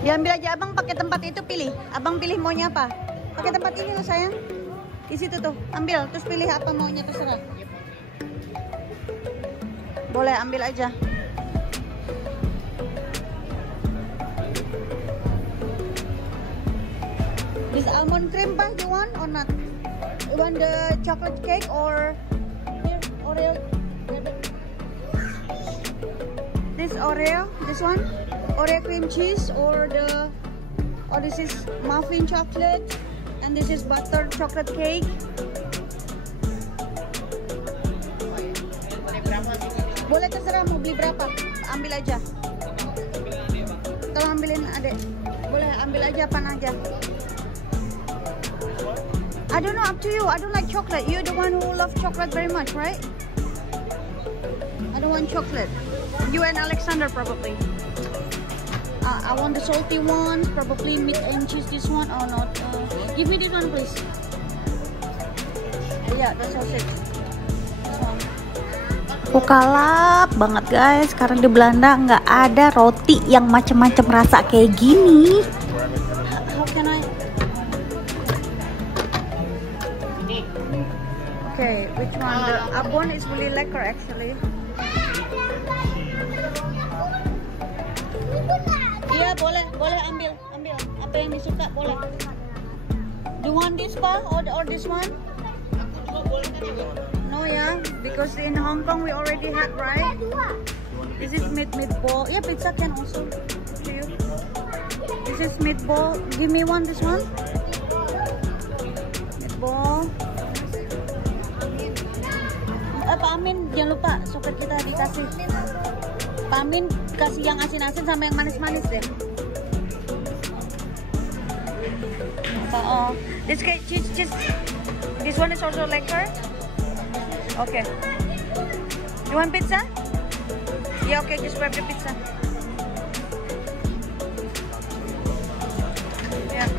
Diambil aja abang pakai tempat itu pilih. Abang pilih maunya apa? Pakai tempat ini loh sayang. Di situ tuh. Ambil terus pilih apa maunya terserah. Boleh ambil aja. This almond cream bah, you want or not? You want the chocolate cake or here Oreo? This Oreo, this one, Oreo cream cheese or this is muffin chocolate and this is butter chocolate cake. Boleh terserah mau beli berapa, ambil aja. Kalau ambilin adek, boleh ambil aja apa aja. I don't know, up to you. I don't like chocolate. You're the one who love chocolate very much, right? I don't want chocolate. You and Alexander probably. I want the salty ones, probably meat and cheese. This one or not? Give me this one, please. Yeah, the sausage. This one. Aku kalap banget guys, karena di Belanda nggak ada roti yang macem-macem rasa kayak gini. How can I? Okay, which one? The abon is really lekker actually. Iya boleh ambil. Apa yang disuka boleh. Do you want this pa or this one? No ya, because in Hong Kong we already had, right? This is meatball. Yeah, pizza can also. To you. This is meatball. Give me one. This one. Meatball. Pak Amin jangan lupa suket kita dikasih. Pak Amin kasih yang asin-asin sama yang manis-manis deh. Oh, this cake cheese. This one is also lekker. Okay. You want pizza? Yeah, okay. Just grab the pizza. Yeah.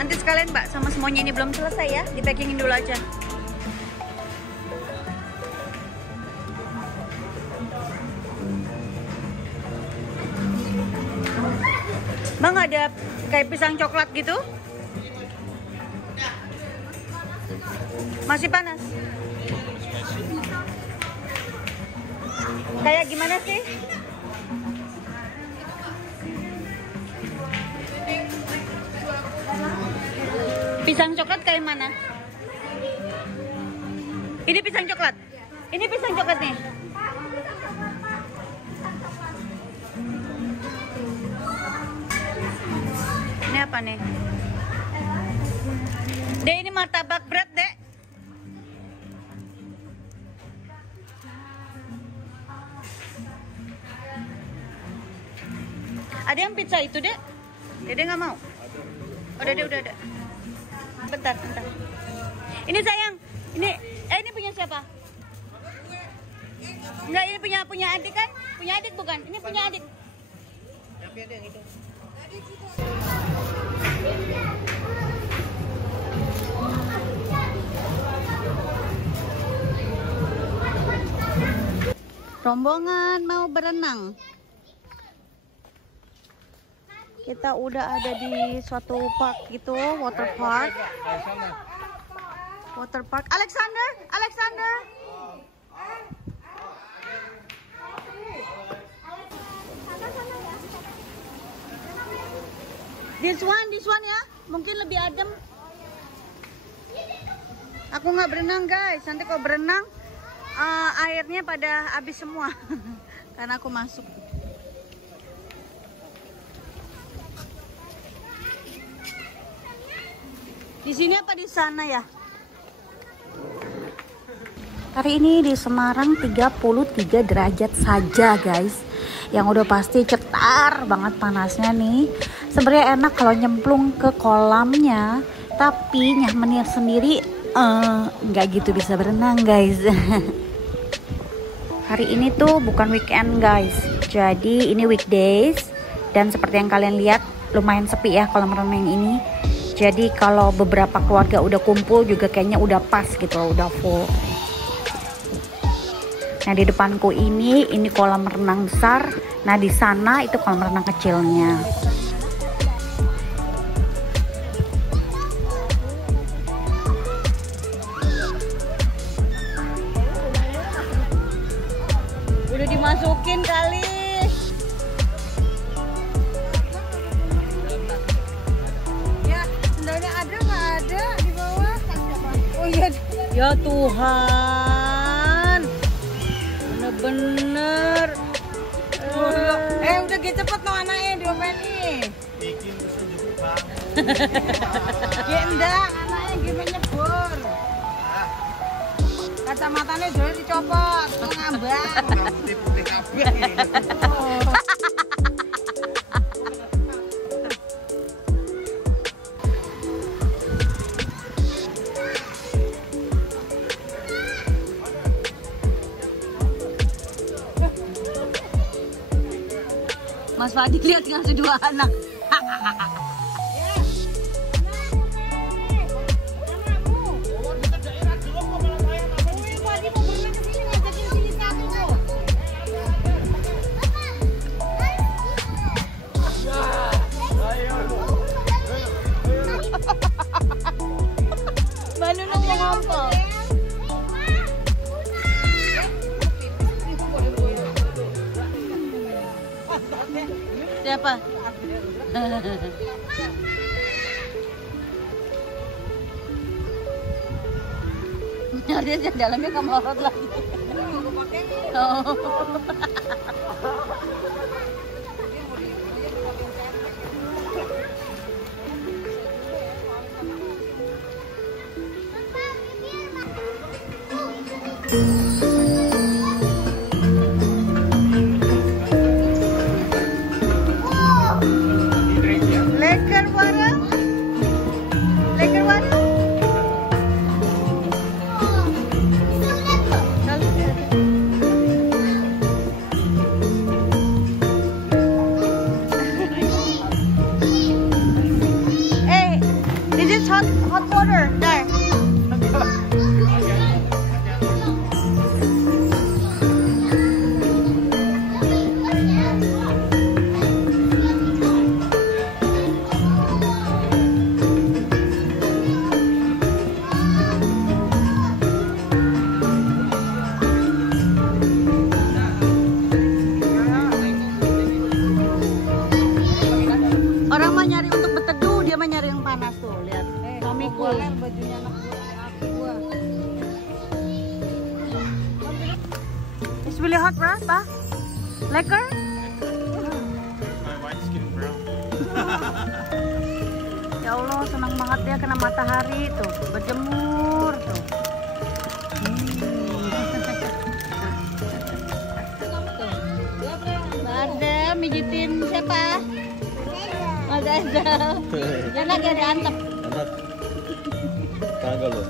Nanti sekalian mbak sama semuanya ini belum selesai ya, di packingin dulu aja. Bang ada kayak pisang coklat gitu? Masih panas? Kayak gimana sih? Pisang coklat kayak mana? Ini pisang coklat. Ini pisang coklat nih. Ini apa nih? Dek, ini martabak bread, Dek. Ada yang pizza itu, Dek? Dede nggak mau? Udah, Dek, udah. Bentar. Ini sayang. Ini punya siapa? Enggak, ini punya adik kan? Punya adik bukan? Ini punya adik. Rombongan mau berenang. Kita udah ada di suatu park gitu, water park. Alexander. This one ya, mungkin lebih adem. Aku nggak berenang guys, nanti kalau berenang airnya pada habis semua karena aku masuk. Di sini apa di sana ya? Hari ini di Semarang 33 derajat saja guys. Yang udah pasti cetar banget panasnya nih. Sebenarnya enak kalau nyemplung ke kolamnya, tapi nyamannya sendiri nggak gitu bisa berenang guys. Hari ini tuh bukan weekend guys, jadi ini weekdays. Dan seperti yang kalian lihat lumayan sepi ya kolam renang ini. Jadi kalau beberapa keluarga udah kumpul juga kayaknya udah pas gitu, udah full. Nah di depanku ini kolam renang besar. Nah di sana itu kolam renang kecilnya. Udah dimasukin kali. Ya, sendalnya ada nggak ada di bawah? Oh iya. Ya Tuhan. Bener-bener. Udah gitu cepet no anaknya diomelin. Bikin bisa juga bang. Ya enggak, anaknya gimana nyebur. Kacamatanya dulu dicopot, ngambang. Putih-putih kabeh. Mas Fadi lihat ngasih 2 anak. Siapa? Dia di dalamnya kamerot lagi. Oh. Hot water, there. Orang mah nyari untuk berteduh, dia mah nyari yang panas tuh, lihat. Suamiku bajunya anak gua. It's really hot, right, Pa? Lekker? My white skin brown. Ya Allah, senang banget ya kena matahari tuh, berjemur tuh. Ada mijitin siapa? Ada. Dia lagi ada antep. Anak. Kagak loh.